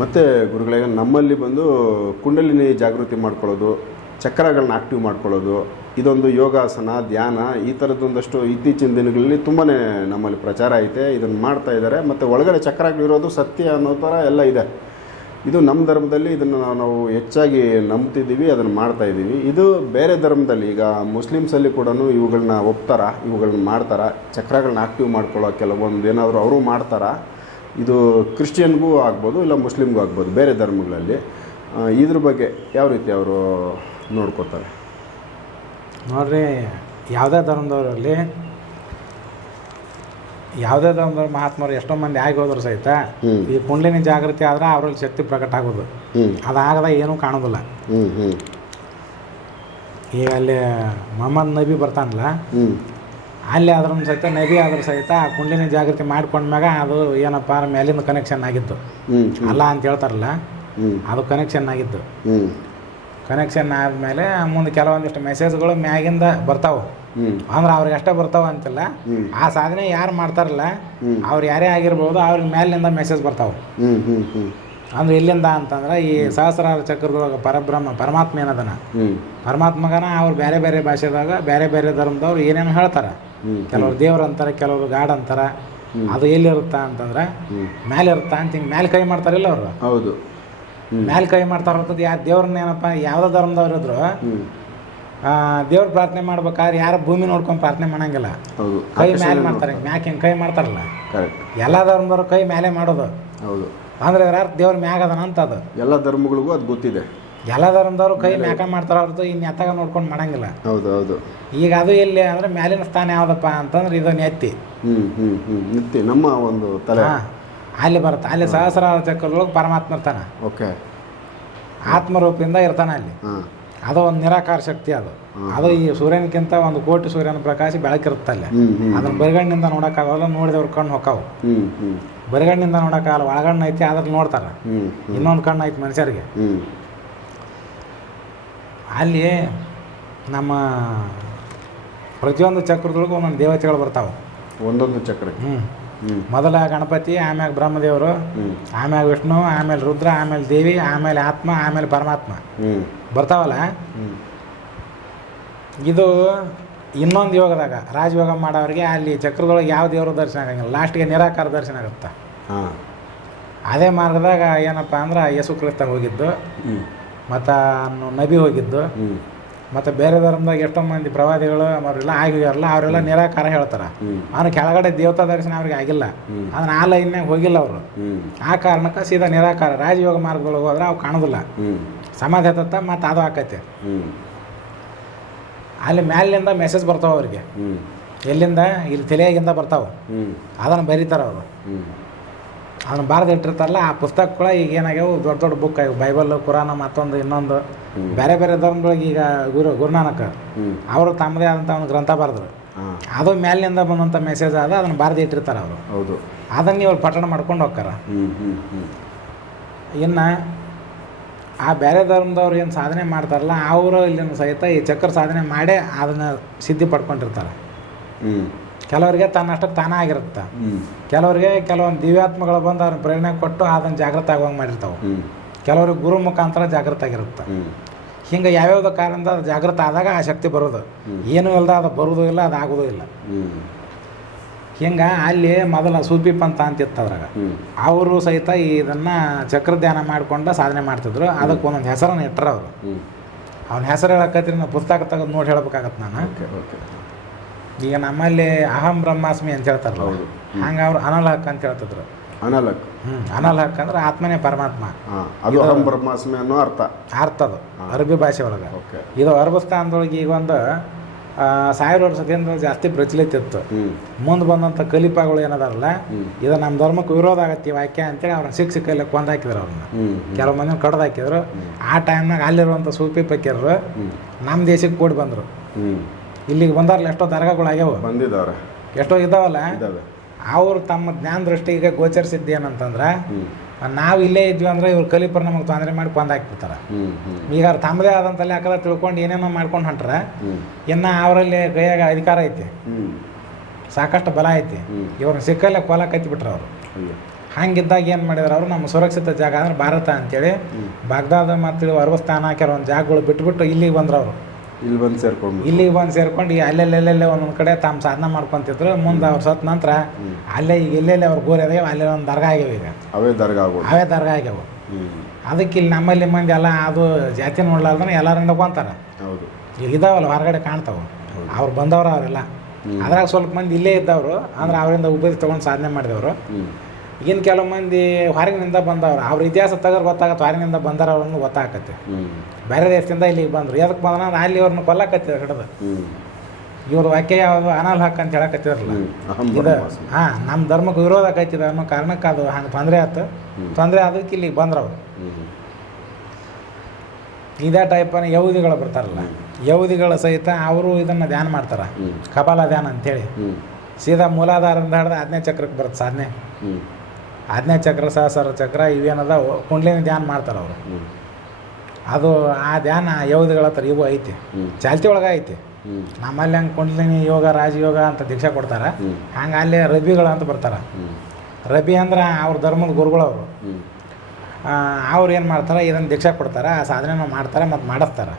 ಮತ್ತು ಗುರುಗಳೇ, ನಮ್ಮಲ್ಲಿ ಬಂದು ಕುಂಡಲಿನಿ ಜಾಗೃತಿ ಮಾಡ್ಕೊಳ್ಳೋದು, ಚಕ್ರಗಳನ್ನ ಆಕ್ಟಿವ್ ಮಾಡ್ಕೊಳ್ಳೋದು, ಇದೊಂದು ಯೋಗಾಸನ, ಧ್ಯಾನ, ಈ ಥರದ್ದೊಂದಷ್ಟು ಇತ್ತೀಚಿನ ದಿನಗಳಲ್ಲಿ ತುಂಬಾ ನಮ್ಮಲ್ಲಿ ಪ್ರಚಾರ ಐತೆ. ಇದನ್ನು ಮಾಡ್ತಾ ಇದ್ದಾರೆ. ಮತ್ತು ಒಳಗಡೆ ಚಕ್ರಗಳಿರೋದು ಸತ್ಯ ಅನ್ನೋ ಥರ ಎಲ್ಲ ಇದೆ. ಇದು ನಮ್ಮ ಧರ್ಮದಲ್ಲಿ ಇದನ್ನು ನಾವು ಹೆಚ್ಚಾಗಿ ನಂಬ್ತಿದ್ದೀವಿ, ಅದನ್ನು ಮಾಡ್ತಾ ಇದ್ದೀವಿ. ಇದು ಬೇರೆ ಧರ್ಮದಲ್ಲಿ, ಈಗ ಮುಸ್ಲಿಮ್ಸಲ್ಲಿ ಕೂಡ ಇವುಗಳನ್ನ ಒಪ್ತಾರ ಇವುಗಳನ್ನ ಮಾಡ್ತಾರ. ಚಕ್ರಗಳನ್ನ ಆಕ್ಟಿವ್ ಮಾಡ್ಕೊಳ್ಳೋ ಕೆಲವೊಂದು ಏನಾದರೂ ಅವರು ಮಾಡ್ತಾರ. ಇದು ಕ್ರಿಶ್ಚಿಯನ್ಗೂ ಆಗ್ಬೋದು ಇಲ್ಲ ಮುಸ್ಲಿಮ್ಗೂ ಆಗ್ಬೋದು ಬೇರೆ ಧರ್ಮಗಳಲ್ಲಿ. ಇದ್ರ ಬಗ್ಗೆ ಯಾವ ರೀತಿ ಅವರು ನೋಡ್ಕೋತಾರೆ? ನೋಡ್ರಿ ಯಾವುದೇ ಧರ್ಮದವರಲ್ಲಿ ಯಾವುದೇ ಧರ್ಮದವ್ರ ಮಹಾತ್ಮರು ಎಷ್ಟೋ ಮಂದಿ ಆಗಿ ಹೋದ್ರು ಸಹಿತ ಈ ಕುಂಡಲಿನಿ ಜಾಗೃತಿ ಆದ್ರೆ ಅವರಲ್ಲಿ ಶಕ್ತಿ ಪ್ರಕಟ ಆಗೋದು. ಅದಾಗದ ಏನೂ ಕಾಣೋದಿಲ್ಲ. ಈಗ ಅಲ್ಲಿ ಮೊಹಮ್ಮದ್ ನಬಿ ಬರ್ತಾನಲ್ಲ ಅಲ್ಲಿ ಅದ್ರ ಸಹಿತ ನದಿ ಆದ್ರೂ ಸಹಿತ ಆ ಕುಂಡಿನ ಜಾಗೃತಿ ಮಾಡ್ಕೊಂಡ್ಮ್ಯಾಗ ಅದು ಏನಪ್ಪ ಮೇಲಿಂದ ಕನೆಕ್ಷನ್ ಆಗಿತ್ತು. ಅಲ್ಲ ಅಂತ ಹೇಳ್ತಾರಲ್ಲ ಅದು ಕನೆಕ್ಷನ್ ಆಗಿತ್ತು. ಕನೆಕ್ಷನ್ ಆದಮೇಲೆ ಮುಂದೆ ಕೆಲವೊಂದಿಷ್ಟು ಮೆಸೇಜ್ಗಳು ಮ್ಯಾಗಿಂದ ಬರ್ತಾವೆ. ಅಂದ್ರೆ ಅವ್ರಿಗೆ ಅಷ್ಟೇ ಬರ್ತಾವ ಅಂತಿಲ್ಲ. ಆ ಸಾಧನೆ ಯಾರು ಮಾಡ್ತಾರಲ್ಲ. ಅವ್ರು ಯಾರೇ ಆಗಿರ್ಬೋದು ಅವ್ರಿಗೆ ಮೇಲಿನಿಂದ ಮೆಸೇಜ್ ಬರ್ತಾವೆ. ಅಂದ್ರೆ ಎಲ್ಲಿಂದ ಅಂತಂದ್ರೆ ಈ ಸಹಸ್ರಾರ ಚಕ್ರದೊಳಗೆ ಪರಬ್ರಹ್ಮ ಪರಮಾತ್ಮ ಏನದನ? ಪರಮಾತ್ಮಗನ ಅವ್ರು ಬೇರೆ ಬೇರೆ ಭಾಷೆದಾಗ ಬೇರೆ ಬೇರೆ ಧರ್ಮದವ್ರು ಏನೇನು ಹೇಳ್ತಾರೆ. ಕೆಲವರು ದೇವ್ರು ಅಂತಾರೆ ಕೆಲವರು ಗಾಡ್ ಅಂತಾರೆ. ಅದು ಎಲ್ಲಿರುತ್ತಾ ಅಂತಂದ್ರೆ ಮೇಲೆ ಇರುತ್ತಾ ಅಂತ ಹಿಂಗೆ ಮೇಲೆ ಕೈ ಮಾಡ್ತಾರಿಲ್ಲ ಅವರು? ಹೌದು. ಮೇಲೆ ಕೈ ಮಾಡ್ತಾರ ಯಾವ ಯಾ ದೇವ್ರನ್ನ ಏನಪ್ಪ ಯಾವುದೇ ಧರ್ಮದವ್ರು ಇದ್ರು ದೇವ್ರ ಪ್ರಾರ್ಥನೆ ಮಾಡ್ಬೇಕಾದ್ರೆ ಯಾರು ಭೂಮಿ ನೋಡ್ಕೊಂಡು ಪ್ರಾರ್ಥನೆ ಮಾಡಂಗಿಲ್ಲ. ಕೈ ಮೇಲೆ ಮಾಡ್ತಾರೆ ಮ್ಯಾಕ್ ಹಿಂಗೆ ಕೈ ಮಾಡ್ತಾರಲ್ಲ. ಕರೆಕ್ಟ್. ಎಲ್ಲ ಧರ್ಮದವ್ರು ಕೈ ಮೇಲೆ ಮಾಡೋದು. ಹೌದು. ಅಂದ್ರೆ ಇದ್ರ ಅರ್ಥ ದೇವ್ರ ಮ್ಯಾಗ ಅದನ ಅಂತ ಅದು. ಎಲ್ಲ ಧರ್ಮಗಳಿಗೂ ಅದು ಗೊತ್ತಿದೆ. ಎಲ್ಲ ಧರ್ಮದವರು ಕೈ ಮ್ಯಾಕ ಮಾಡ್ತಾರ ಅವ್ರದ್ದು ಇನ್ನು ಎತ್ತಾಗ ನೋಡ್ಕೊಂಡು ಮಾಡಂಗಿಲ್ಲ. ಹೌದು ಹೌದು. ಈಗ ಅದು ಎಲ್ಲಿ ಅಂದ್ರೆ ಮ್ಯಾಲಿನ ಸ್ಥಾನ ಯಾವ್ದಪ್ಪ ಅಂತಂದ್ರೆ ಇದು ನೆತ್ತಿ. ಹ್ಮ್ ಹ್ಮ್ ನಿತ್ಯ ನಮ್ಮ ಒಂದು ತಲೆ. ಹಾ ಅಲ್ಲಿ ಬರುತ್ತೆ ಅಲ್ಲಿ ಸಹಸ್ರಾರ ಚಕ್ರದೊಳಗೆ ಪರಮಾತ್ಮ ಇರ್ತಾನೆ. ಓಕೆ. ಆತ್ಮರೂಪದಿಂದ ಇರ್ತಾನೆ ಅಲ್ಲಿ. ಹಾಂ. ಅದು ಒಂದು ನಿರಾಕಾರ ಶಕ್ತಿ ಅದು. ಅದು ಈ ಸೂರ್ಯನಕ್ಕಿಂತ ಒಂದು ಕೋಟಿ ಸೂರ್ಯನ ಪ್ರಕಾಶ ಬೆಳಕಿರುತ್ತೆ ಅಲ್ಲಿ ಅದನ್ನ ಬರಿಗಣ್ಣಿಂದ ನೋಡೋಕ್ಕಾಗಲ್ಲ ನೋಡಿದವ್ರ ಕಣ್ಣು ಹೊಕ್ಕಾವು. ಬರಿಗಣ್ಣಿಂದ ನೋಡೋಕ್ಕಾಗಲ್ಲ ಒಳಗಣ್ಣು ಐತಿ ಅದ್ರಲ್ಲಿ ನೋಡ್ತಾರೆ. ಇನ್ನೊಂದು ಕಣ್ಣು ಐತಿ ಮನುಷ್ಯರಿಗೆ. ಅಲ್ಲಿ ನಮ್ಮ ಪ್ರತಿಯೊಂದು ಚಕ್ರದೊಳಗೂ ಒಂದೊಂದು ದೇವತೆಗಳು ಬರ್ತಾವೆ. ಒಂದೊಂದು ಚಕ್ರ ಹ್ಞೂ ಮೊದಲ ಗಣಪತಿ ಆಮ್ಯಾಗ ಬ್ರಹ್ಮದೇವರು ಆಮ್ಯಾಗ ವಿಷ್ಣು ಆಮೇಲೆ ರುದ್ರ ಆಮೇಲೆ ದೇವಿ ಆಮೇಲೆ ಆತ್ಮ ಆಮೇಲೆ ಪರಮಾತ್ಮ. ಬರ್ತಾವಲ್ಲ? ಇದು ಇನ್ನೊಂದು ಯೋಗದಾಗ ರಾಜಯೋಗ ಮಾಡೋರಿಗೆ ಅಲ್ಲಿ ಚಕ್ರದೊಳಗೆ ಯಾವ ದೇವರು ದರ್ಶನ ಆಗಂಗಿಲ್ಲ. ಲಾಸ್ಟ್ಗೆ ನಿರಾಕಾರ ದರ್ಶನ ಆಗುತ್ತೆ. ಹಾಂ. ಅದೇ ಮಾರ್ಗದಾಗ ಏನಪ್ಪ ಅಂದ್ರೆ ಯೇಸು ಕ್ರಿಸ್ತ ಹೋಗಿದ್ದು ಮತ್ತು ಅನ್ನು ನಬಿ ಹೋಗಿದ್ದು ಮತ್ತು ಬೇರೆ ಧರ್ಮದಾಗ ಎಷ್ಟೋ ಮಂದಿ ಪ್ರವಾದಿಗಳು ಅವರೆಲ್ಲ ಆಗಿರಲ್ಲ ಅವರೆಲ್ಲ ನಿರಾಕಾರ ಹೇಳ್ತಾರೆ. ಅವನು ಕೆಳಗಡೆ ದೇವತಾ ದರ್ಶನ ಅವ್ರಿಗೆ ಆಗಿಲ್ಲ. ಅದನ್ನ ಆ ಲೈನ್ಯಾಗ ಹೋಗಿಲ್ಲ ಅವರು. ಆ ಕಾರಣಕ್ಕೆ ಸೀದಾ ನಿರಾಕಾರ ರಾಜಯೋಗ ಮಾರ್ಗದೊಳಗೆ ಹೋದ್ರೆ ಅವು ಕಾಣೋದಿಲ್ಲ. ಸಮಾಧಿ ಹತ್ತತ್ತ ಮತ್ತು ಅದು ಆಕೈತೆ. ಅಲ್ಲಿ ಮ್ಯಾಲಿಂದ ಮೆಸೇಜ್ ಬರ್ತಾವೆ ಅವ್ರಿಗೆ. ಎಲ್ಲಿಂದ? ಇಲ್ಲಿ ತಲೆಯಾಗಿಂದ ಬರ್ತಾವೆ. ಅದನ್ನು ಬರೀತಾರೆ ಅವರು. ಅವನು ಅದನ್ನು ಬರೆದು ಇಟ್ಟಿರ್ತಾರಲ್ಲ ಆ ಪುಸ್ತಕಗಳ ಈಗ ಏನಾಗ್ಯಾವು? ದೊಡ್ಡ ದೊಡ್ಡ ಬುಕ್ ಆಗ್ಯಾವ. ಬೈಬಲ್ ಕುರಾನ ಮತ್ತೊಂದು ಇನ್ನೊಂದು. ಬೇರೆ ಬೇರೆ ಧರ್ಮಗಳಿಗೆ ಈಗ ಗುರು ಗುರುನಾನಕ. ಅವರು ತಮ್ಮದೇ ಆದಂಥ ಒಂದು ಗ್ರಂಥ ಬರೆದ್ರು. ಅದು ಮ್ಯಾಲಿಂದ ಬಂದಂಥ ಮೆಸೇಜ್ ಆದ ಅದನ್ನು ಬಾರ್ದು ಇಟ್ಟಿರ್ತಾರೆ ಅವರು. ಹೌದು. ಅದನ್ನು ಇವ್ರು ಪಠಣ ಮಾಡ್ಕೊಂಡು ಹೋಗ್ತಾರ. ಇನ್ನು ಆ ಬೇರೆ ಧರ್ಮದವ್ರು ಏನು ಸಾಧನೆ ಮಾಡ್ತಾರಲ್ಲ ಅವರು ಇಲ್ಲಿನ ಸಹಿತ ಈ ಚಕ್ರ ಸಾಧನೆ ಮಾಡೇ ಅದನ್ನು ಸಿದ್ಧಿ ಪಡ್ಕೊಂಡಿರ್ತಾರೆ. ಕೆಲವರಿಗೆ ತನ್ನಷ್ಟಕ್ಕೆ ತಾನೇ ಆಗಿರುತ್ತೆ. ಕೆಲವರಿಗೆ ಕೆಲವೊಂದು ದಿವ್ಯಾತ್ಮಗಳು ಬಂದು ಅವ್ರನ್ನ ಪ್ರೇರಣೆ ಕೊಟ್ಟು ಅದನ್ನು ಜಾಗೃತ ಆಗುವಂಗೆ ಮಾಡಿರ್ತಾವೆ. ಕೆಲವ್ರಿಗೆ ಗುರು ಮುಖಾಂತರ ಜಾಗೃತ ಆಗಿರುತ್ತೆ. ಹಿಂಗೆ ಯಾವ್ಯಾವ್ದು ಕಾರಣದಿಂದ ಅದು ಜಾಗೃತ ಆದಾಗ ಆ ಶಕ್ತಿ ಬರೋದು. ಏನೂ ಇಲ್ಲದ ಅದು ಬರೋದು ಇಲ್ಲ ಅದು ಆಗೋದು ಇಲ್ಲ ಹಿಂಗೆ ಅಲ್ಲಿ ಮೊದಲ ಸೂಪಿ ಅಂತ ಅಂತಿತ್ತು ಅದ್ರಾಗ. ಅವರು ಸಹಿತ ಇದನ್ನು ಚಕ್ರ ಧ್ಯಾನ ಮಾಡಿಕೊಂಡು ಸಾಧನೆ ಮಾಡ್ತಿದ್ರು. ಅದಕ್ಕೆ ಒಂದೊಂದು ಹೆಸರನ್ನು ಇಟ್ಟರು ಅವರು. ಅವನ ಹೆಸರು ಹೇಳಕತ್ರಿ ನಾನು ಪುಸ್ತಕ ತೆಗೆದು ನೋಡಿ ಹೇಳ್ಬೇಕಾಗತ್ತೆ ನಾನು. ಈಗ ನಮ್ಮಲ್ಲಿ ಅಹಂ ಬ್ರಹ್ಮಾಸ್ಮಿ ಅಂತ ಹೇಳ್ತಾರಲ್ಲ. ಹೌದು. ಹಂಗೆ ಅವ್ರು ಅನಲ್ ಹಕ್ ಅಂತ ಹೇಳ್ತಿದ್ರು. ಅನಲಕ್. ಹ್ಞೂ ಅನಲ್ ಹಕ್ ಅಂದ್ರೆ ಆತ್ಮನೇ ಪರಮಾತ್ಮ. ಅದು ಅಹಂ ಬ್ರಹ್ಮಾಸ್ಮಿ ಅನ್ನೋ ಅರ್ಥ. ಅರ್ಥ ಅದು ಅರಬಿ ಭಾಷೆ ಒಳಗೆ. ಓಕೆ. ಇದು ಅರಬಸ್ಥಾನದೊಳಗೆ ಈಗ ಒಂದು ಸಾವಿರ ವರ್ಷದಿಂದ ಜಾಸ್ತಿ ಪ್ರಚಲಿತ ಇತ್ತು ಮುಂದೆ ಬಂದಂಥ ಕಲಿಪಾಗಳು ಏನದಾರಲ್ಲ ಇದು ನಮ್ಮ ಧರ್ಮಕ್ಕೆ ವಿರೋಧ ಆಗತ್ತೆ ವಾಕ್ಯ ಅಂತೇಳಿ ಅವ್ರನ್ನ ಶಿಕ್ಷಕ ಕೈಲಿ ಕೊಂದ್ ಹಾಕಿದ್ರು ಅವ್ರನ್ನ. ಕೆಲವು ಮಂದಿ ಕಡ್ದು ಹಾಕಿದ್ರು. ಆ ಟೈಮ್ನಾಗ ಅಲ್ಲಿರುವಂಥ ಸೂಫಿ ಪಕ್ಕಿರರು ಹ್ಞೂ ನಮ್ಮ ದೇಶಕ್ಕೆ ಕೂಡಿ ಬಂದರು. ಇಲ್ಲಿಗೆ ಬಂದಾರಲ್ಲ ಎಷ್ಟೋ ದರ್ಗಾಗಳಾಗ್ಯಾವ ಆಗ್ಯಾವ. ಬಂದಿದ್ದವ್ರೆ. ಎಷ್ಟೋ ಇದಾವಲ್ಲ ಅವ್ರು ತಮ್ಮ ಜ್ಞಾನ ದೃಷ್ಟಿಗೆ ಗೋಚರಿಸಿದ್ದು ಏನಂತಂದ್ರೆ ಹ್ಞೂ ನಾವು ಇಲ್ಲೇ ಇದ್ವಿ ಅಂದ್ರೆ ಇವ್ರು ಕಲಿಪರ್ ನಮಗೆ ತೊಂದರೆ ಮಾಡಿ ಕೊಂದು ಹಾಕ್ಬಿಡ್ತಾರೆ. ಈಗ ಅವ್ರು ತಮ್ಮದೇ ಆದಂತಲ್ಲಿ ಹಾಕದ ತಿಳ್ಕೊಂಡು ಏನೇನೋ ಮಾಡ್ಕೊಂಡು ಹೊಂಟ್ರೆ ಇನ್ನ ಅವರಲ್ಲಿ ಕೈಯಾಗ ಅಧಿಕಾರ ಐತಿ. ಸಾಕಷ್ಟು ಬಲ ಐತಿ. ಇವ್ರನ್ನ ಸಿಕ್ಕಲ್ಲೇ ಕೊಲ ಬಿಟ್ರೆ ಅವರು. ಹಂಗೆ ಹಂಗಿದ್ದಾಗ ಏನು ಮಾಡಿದ್ರು ಅವರು? ನಮ್ಮ ಸುರಕ್ಷಿತ ಜಾಗ ಅಂದ್ರೆ ಭಾರತ ಅಂತೇಳಿ ಬಾಗ್ದಾದ ಮತ್ತು ಅರ್ವಸ್ಥಾನ ಕೆಲವೊಂದು ಜಾಗಗಳು ಬಿಟ್ಬಿಟ್ಟು ಇಲ್ಲಿಗೆ ಬಂದ್ರು ಅವರು. ಇಲ್ಲಿ ಬಂದು ಸೇರ್ಕೊಂಡು ಇಲ್ಲಿಗೆ ಬಂದು ಸೇರ್ಕೊಂಡು ಅಲ್ಲೆಲ್ಲೆಲ್ಲೆಲ್ಲೇ ಒಂದೊಂದು ಕಡೆ ತಮ್ಮ ಸಾಧನೆ ಮಾಡ್ಕೊಂತಿದ್ರು. ಮುಂದೆ ಅವ್ರು ಸತ್ ನಂತರ ಅಲ್ಲೇ ಈಗ ಎಲ್ಲೆಲ್ಲಿ ಅವ್ರು ಗೋರಿ ಅದಾವೆ ಅಲ್ಲೇ ಒಂದು ದರ್ಗಾ ಆಗ್ಯಾವ ಈಗ. ಅವೇ ದರ್ಗಾ ಆಗ್ಬೋದು ಅವೇ ದರ್ಗಾ ಆಗ್ಯಾವ. ಅದಕ್ಕೆ ಇಲ್ಲಿ ನಮ್ಮಲ್ಲಿ ಮಂದಿ ಎಲ್ಲ ಅದು ಜಾತಿ ನೋಡ್ಲಾರ್ದನ ಎಲ್ಲರೂ ನಡ್ಕೊಂತಾರೆ ಹೌದು. ಈಗ ಇದಾವಲ್ಲ ಹೊರಗಡೆ ಕಾಣ್ತಾವೆ. ಅವ್ರು ಬಂದವರು ಅವರೆಲ್ಲ. ಅದ್ರಾಗ ಸ್ವಲ್ಪ ಮಂದಿ ಇಲ್ಲೇ ಇದ್ದವರು ಅಂದ್ರೆ ಅವರಿಂದ ಉಪಯೋಗ ತಗೊಂಡು ಸಾಧನೆ ಮಾಡಿದವರು. ಈಗಿನ ಕೆಲವು ಮಂದಿ ಹೊರಗಿನಿಂದ ಬಂದವರು. ಅವ್ರ ಇತಿಹಾಸ ತೆಗೆದು ಗೊತ್ತಾಗತ್ತೆ ಹೊರಗಿನಿಂದ ಬಂದಾರ ಅವ್ರನ್ನು ಗೊತ್ತಾಗತ್ತೆ ಬೇರೆ ದೇಶದಿಂದ ಇಲ್ಲಿಗೆ ಬಂದರು. ಎದಕ್ಕೆ ಬಂದ್ರೆ? ನಾನು ಅಲ್ಲಿ ಅವ್ರನ್ನ ಕೊಲ್ಲಕತ್ತಿದ್ರು ಹಿಡಿದು. ಇವ್ರು ವಾಕ್ಯ ಯಾವುದು? ಅನಲ್ ಹಕ್ ಅಂತ ಹೇಳಕತ್ತಿದ್ರಲ್ಲ. ಹ್ಞೂ ಇದು ಹಾಂ ನಮ್ಮ ಧರ್ಮಕ್ಕೆ ವಿರೋಧ ಆಕೈತಿದ ಅನ್ನೋ ಕಾರಣಕ್ಕೆ ಅದು ಹಂಗೆ ತೊಂದರೆ ಆಯ್ತು ತೊಂದರೆ ಅದಕ್ಕೆ ಇಲ್ಲಿಗೆ ಬಂದ್ರು ಅವರು. ಇದೇ ಟೈಪನ ಯಹೂದಿಗಳು ಬರ್ತಾರಲ್ಲ. ಯಹೂದಿಗಳ ಸಹಿತ ಅವರು ಇದನ್ನು ಧ್ಯಾನ ಮಾಡ್ತಾರೆ. ಕಪಾಲ ಧ್ಯಾನ ಅಂತೇಳಿ. ಸೀದಾ ಮೂಲಾಧಾರದಿಂದ ಹಿಡ್ದು ಆಜ್ಞಾ ಚಕ್ರಕ್ಕೆ ಬರುತ್ತೆ ಸಾಧನೆ. ಆಜ್ಞಾ ಚಕ್ರ ಸಹಸ್ರ ಚಕ್ರ ಇವೇನದ? ಕುಂಡ್ಲಿನ ಧ್ಯಾನ ಮಾಡ್ತಾರೆ ಅವರು. ಅದು ಆ ಧ್ಯಾನ ಯೋಗಗಳ ಹತ್ರ ಇವು ಐತಿ. ಚಾಲ್ತಿ ಒಳಗೆ ಐತಿ. ನಮ್ಮಲ್ಲಿ ಹಂಗೆ ಕುಂಡ್ಲಿನಿ ಯೋಗ ರಾಜಯೋಗ ಅಂತ ದೀಕ್ಷಾ ಕೊಡ್ತಾರೆ. ಹಂಗೆ ಅಲ್ಲೇ ರಬಿಗಳು ಅಂತ ಬರ್ತಾರೆ. ರಬಿ ಅಂದ್ರೆ ಅವ್ರ ಧರ್ಮದ ಗುರುಗಳವರು. ಅವರು ಅವ್ರು ಏನು ಮಾಡ್ತಾರೆ ಇದನ್ನು ದೀಕ್ಷಾ ಕೊಡ್ತಾರೆ ಆ ಸಾಧನೆನ ಮಾಡ್ತಾರೆ ಮತ್ತು ಮಾಡಿಸ್ತಾರೆ.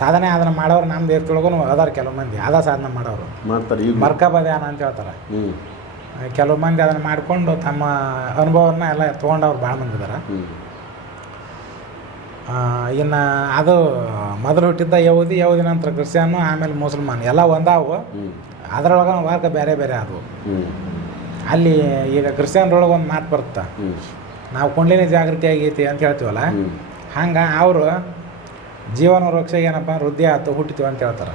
ಸಾಧನೆ ಅದನ್ನು ಮಾಡೋರು ನಮ್ಮ ದೇಶದೊಳಗೂ ಅದಾರ ಕೆಲವು ಮಂದಿ ಅದ ಸಾಧನೆ ಮಾಡೋರು. ಮಾಡ್ತಾರೆ ಮರ್ಕಬ ಧ್ಯಾನ ಅಂತ ಹೇಳ್ತಾರೆ. ಕೆಲವು ಮಂದಿ ಅದನ್ನು ಮಾಡಿಕೊಂಡು ತಮ್ಮ ಅನುಭವನ ಎಲ್ಲ ತೊಗೊಂಡವ್ರು ಭಾಳ ಮಂದಿ ಹ್ಞೂ ಇನ್ನು ಅದು ಮೊದಲು ಹುಟ್ಟಿದ್ದ ಯಹೂದಿ ಯಹೂದಿ ನಂತರ ಕ್ರಿಶ್ಚಿಯನ್ನು ಆಮೇಲೆ ಮುಸಲ್ಮಾನ್ ಎಲ್ಲ ಒಂದಾವು. ಅದರೊಳಗೆ ವರ್ಗ ಬೇರೆ ಬೇರೆ ಆದವು. ಅಲ್ಲಿ ಈಗ ಕ್ರಿಶ್ಚಿಯನ್ರೊಳಗೆ ಒಂದು ಮಾತು ಬರುತ್ತೆ. ನಾವು ಕುಂಡ್ಲಿನಿ ಜಾಗೃತಿ ಆಗೈತಿ ಅಂತ ಹೇಳ್ತೀವಲ್ಲ? ಹಂಗೆ ಅವರು ಜೀವನ ವೃಕ್ಷ ಏನಪ್ಪ ವೃದ್ಧಿ ಆಯ್ತು ಹುಟ್ಟಿತು ಅಂತ ಹೇಳ್ತಾರೆ.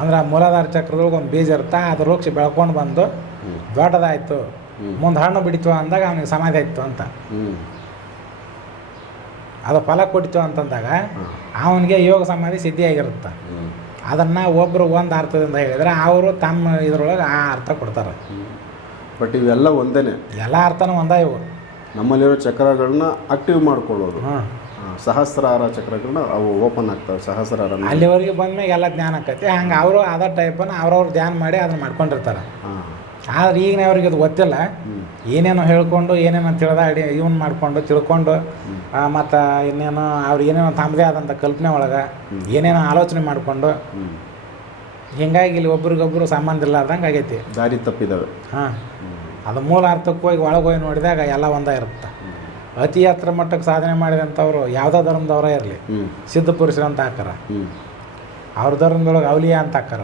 ಅಂದ್ರೆ ಮೂಲಾಧಾರ ಚಕ್ರದೊಳಗೆ ಒಂದು ಬೀಜ ಇರ್ತಾ ಅದು ವೃಕ್ಷ ಬೆಳ್ಕೊಂಡು ಬಂದು ದೊಡ್ಡದಾಯ್ತು. ಮುಂದೆ ಹಣ್ಣು ಬಿಡಿತು ಅಂದಾಗ ಅವನಿಗೆ ಸಮಾಧಿ ಆಯ್ತು ಅಂತ. ಅದು ಫಲ ಕೊಟ್ಟಿತು ಅಂತಂದಾಗ ಹಾಂ ಅವನಿಗೆ ಯೋಗ ಸಮಾಧಿ ಸಿದ್ಧಿಯಾಗಿರುತ್ತೆ. ಅದನ್ನು ಒಬ್ಬರು ಒಂದು ಅರ್ಥದಿಂದ ಹೇಳಿದ್ರೆ ಅವರು ತಮ್ಮ ಇದ್ರೊಳಗೆ ಆ ಅರ್ಥ ಕೊಡ್ತಾರೆ. ಬಟ್ ಇವೆಲ್ಲ ಒಂದೇ ಎಲ್ಲ ಅರ್ಥನೂ ಒಂದ ಇವು. ನಮ್ಮಲ್ಲಿರೋ ಚಕ್ರಗಳನ್ನ ಆಕ್ಟಿವ್ ಮಾಡ್ಕೊಳ್ಳೋದು. ಸಹಸ್ರಾರ ಚಕ್ರಗಳನ್ನ ಅವು ಓಪನ್ ಆಗ್ತವೆ ಸಹಸ್ರಾರ ಅಲ್ಲಿವರೆಗೆ ಬಂದ್ಮೇಲೆ ಎಲ್ಲ ಜ್ಞಾನ ಆಕೈತಿ. ಹಂಗೆ ಅವರು ಅದ ಟೈಪನ್ನು ಅವ್ರವ್ರು ಧ್ಯಾನ ಮಾಡಿ ಅದನ್ನ ಮಾಡ್ಕೊಂಡಿರ್ತಾರೆ. ಹಾಂ ಈಗಿನ ಅವ್ರಿಗೆ ಅದು ಗೊತ್ತಿಲ್ಲ. ಏನೇನೋ ಹೇಳ್ಕೊಂಡು ಏನೇನೋ ತಿಳಿದ ಅಡಿ ಇವನ್ ಮಾಡಿಕೊಂಡು ತಿಳ್ಕೊಂಡು ಮತ್ತು ಇನ್ನೇನೋ ಅವ್ರು ಏನೇನೋ ತಮ್ಮದೇ ಆದಂಥ ಕಲ್ಪನೆ ಒಳಗೆ ಏನೇನೋ ಆಲೋಚನೆ ಮಾಡಿಕೊಂಡು ಹಿಂಗಾಗಿ ಇಲ್ಲಿ ಒಬ್ರಿಗೊಬ್ರು ಸಂಬಂಧ ಇಲ್ಲಾರ್ದಂಗೆ ಆಗೈತಿ. ದಾರಿ ತಪ್ಪಿದಾವೆ. ಹಾಂ. ಅದು ಮೂಲ ಅರ್ಥಕ್ಕೆ ಹೋಗಿ ಒಳಗೆ ಹೋಗಿ ನೋಡಿದಾಗ ಎಲ್ಲ ಒಂದೇ ಇರುತ್ತೆ. ಅತಿ ಹತ್ರ ಮಟ್ಟಕ್ಕೆ ಸಾಧನೆ ಮಾಡಿದಂಥವ್ರು ಯಾವುದೋ ಧರ್ಮದವರೇ ಇರಲಿ. ಸಿದ್ಧ ಪುರುಷರು ಅಂತ ಹಾಕಾರ ಅವ್ರ ಧರ್ಮದೊಳಗೆ ಅವಲಿಯ ಅಂತ ಹಾಕಾರ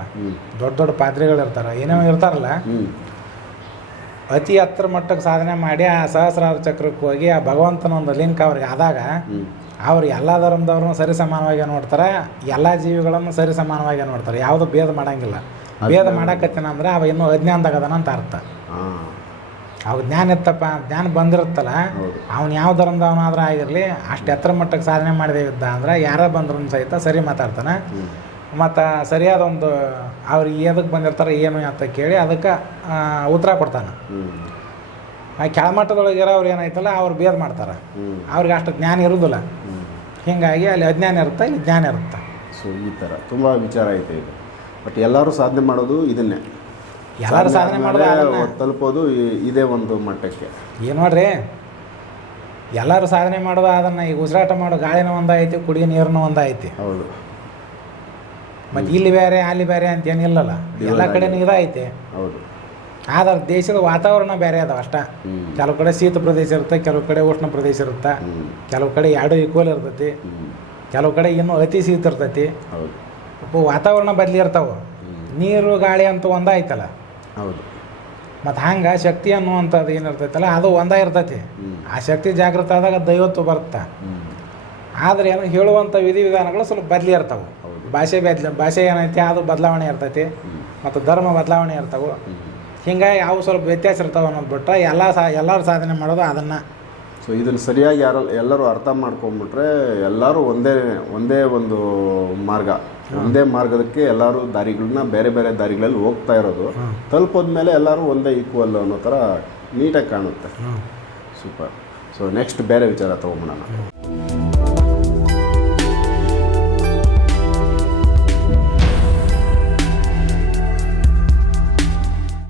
ದೊಡ್ಡ ದೊಡ್ಡ ಪಾತ್ರೆಗಳು ಇರ್ತಾರೆ ಏನೇನೋ ಇರ್ತಾರಲ್ಲ. ಅತಿ ಹತ್ರ ಮಟ್ಟಕ್ಕೆ ಸಾಧನೆ ಮಾಡಿ ಆ ಸಹಸ್ರಾರ ಚಕ್ರಕ್ಕೆ ಹೋಗಿ ಆ ಭಗವಂತನ ಒಂದು ಲಿಂಕ್ ಅವ್ರಿಗೆ ಆದಾಗ ಅವ್ರು ಎಲ್ಲ ಧರ್ಮದವ್ರನ್ನ ಸರಿ ಸಮಾನವಾಗಿ ನೋಡ್ತಾರೆ ಎಲ್ಲ ಜೀವಿಗಳನ್ನು ಸರಿ ಸಮಾನವಾಗಿ ನೋಡ್ತಾರೆ. ಯಾವುದು ಭೇದ ಮಾಡಂಗಿಲ್ಲ. ಭೇದ ಮಾಡಕತ್ತೀನ ಅಂದ್ರೆ ಅವ ಇನ್ನೂ ಅಜ್ಞಾನದಾಗದನ ಅದಾನ ಅಂತ ಅರ್ಥ. ಅವ್ ಜ್ಞಾನ ಇತ್ತಪ್ಪ ಜ್ಞಾನ ಬಂದಿರುತ್ತಲ್ಲ ಅವನು ಯಾವ ಧರ್ಮದವನಾದ್ರೂ ಆಗಿರಲಿ ಅಷ್ಟು ಎತ್ತರ ಮಟ್ಟಕ್ಕೆ ಸಾಧನೆ ಮಾಡಿದೆ ಇದ್ದ ಅಂದ್ರೆ ಯಾರೇ ಬಂದ್ರು ಸಹಿತ ಸರಿ ಮಾತಾಡ್ತಾನೆ. ಮತ್ತು ಸರಿಯಾದ ಒಂದು ಅವ್ರಿಗೆ ಎದಕ್ಕೆ ಬಂದಿರ್ತಾರೆ ಏನು ಅಂತ ಕೇಳಿ ಅದಕ್ಕೆ ಉತ್ತರ ಕೊಡ್ತಾನೆ. ಆ ಕೆಳಮಟ್ಟದೊಳಗೆ ಅವ್ರು ಏನಾಯ್ತಲ್ಲ ಅವ್ರು ಭೇದ ಮಾಡ್ತಾರೆ. ಅವ್ರಿಗೆ ಅಷ್ಟು ಜ್ಞಾನ ಇರೋದಿಲ್ಲ. ಹೀಗಾಗಿ ಅಲ್ಲಿ ಅಜ್ಞಾನ ಇರುತ್ತೆ ಇಲ್ಲಿ ಜ್ಞಾನ ಇರುತ್ತೆ? ಸೊ ಈ ಥರ ತುಂಬ ವಿಚಾರ ಐತೆ ಇದು. ಬಟ್ ಎಲ್ಲರೂ ಸಾಧನೆ ಮಾಡೋದು ಇದನ್ನೇ. ಎಲ್ಲರೂ ಸಾಧನೆ ಮಾಡೋದು ತಲುಪೋದು ಇದೇ ಒಂದು ಮಟ್ಟಕ್ಕೆ. ಏನು ನೋಡ್ರಿ ಎಲ್ಲರೂ ಸಾಧನೆ ಮಾಡೋದು ಅದನ್ನು. ಈಗ ಉಸಿರಾಟ ಮಾಡೋ ಗಾಳಿನ ಒಂದಾಯ್ತಿ ಕುಡಿಯೋ ನೀರನ್ನ ಒಂದಾಯ್ತಿ. ಹೌದು. ಮತ್ತು ಇಲ್ಲಿ ಬೇರೆ ಅಲ್ಲಿ ಬೇರೆ ಅಂತ ಏನಿಲ್ಲಲ್ಲ ಎಲ್ಲ ಕಡೆನೂ ಇದೈತಿ ಹೌದು. ಆದ್ರೆ ದೇಶದ ವಾತಾವರಣ ಬೇರೆ ಅದಾವ ಅಷ್ಟ. ಕೆಲವು ಕಡೆ ಶೀತ ಪ್ರದೇಶ ಇರುತ್ತೆ ಕೆಲವು ಕಡೆ ಉಷ್ಣ ಪ್ರದೇಶ ಇರುತ್ತೆ. ಕೆಲವು ಕಡೆ ಎರಡು ಈಕ್ವಲ್ ಇರ್ತೈತಿ. ಕೆಲವು ಕಡೆ ಇನ್ನೂ ಅತಿ ಶೀತ ಇರ್ತೈತಿ. ವಾತಾವರಣ ಬದಲಿ ಇರ್ತಾವೆ. ನೀರು ಗಾಳಿ ಅಂತ ಒಂದಾಯ್ತಲ್ಲ. ಹೌದು. ಮತ್ತು ಹಂಗೆ ಶಕ್ತಿ ಅನ್ನುವಂಥದ್ದು ಏನಿರ್ತೈತಲ್ಲ ಅದು ಒಂದೇ ಇರ್ತೈತಿ. ಆ ಶಕ್ತಿ ಜಾಗೃತ ಆದಾಗ ದೈವತ್ವ ಬರುತ್ತೆ. ಆದರೆ ಏನು ಹೇಳುವಂಥ ವಿಧಿವಿಧಾನಗಳು ಸ್ವಲ್ಪ ಬದಲಿ ಇರ್ತಾವೆ. ಭಾಷೆ ಬದ್ಲ ಭಾಷೆ ಏನೈತಿ ಅದು ಬದಲಾವಣೆ ಇರ್ತೈತಿ. ಮತ್ತು ಧರ್ಮ ಬದಲಾವಣೆ ಇರ್ತವೆ. ಹಿಂಗಾಗಿ ಯಾವ ಸ್ವಲ್ಪ ವ್ಯತ್ಯಾಸ ಇರ್ತಾವೆ ಅನ್ನೋದು ಬಿಟ್ಟರೆ ಎಲ್ಲ ಸಾ ಎಲ್ಲರೂ ಸಾಧನೆ ಮಾಡೋದು ಅದನ್ನು. ಸೊ ಇದನ್ನು ಸರಿಯಾಗಿ ಯಾರು ಎಲ್ಲರೂ ಅರ್ಥ ಮಾಡ್ಕೊಂಬಿಟ್ರೆ ಎಲ್ಲರೂ ಒಂದೇ ಒಂದೇ ಒಂದು ಮಾರ್ಗ. ಒಂದೇ ಮಾರ್ಗದಕ್ಕೆ ಎಲ್ಲರೂ ದಾರಿಗಳನ್ನ ಬೇರೆ ಬೇರೆ ದಾರಿಗಳಲ್ಲಿ ಹೋಗ್ತಾ ಇರೋದು. ತಲುಪೋದ ಮೇಲೆ ಎಲ್ಲರೂ ಒಂದೇ ಈಕ್ವಲ್ ಅನ್ನೋ ಥರ ನೀಟಾಗಿ ಕಾಣುತ್ತೆ. ಸೂಪರ್ ಸೊ ನೆಕ್ಸ್ಟ್ ಬೇರೆ ವಿಚಾರ ತೊಗೊಂಬಿಡೋಣ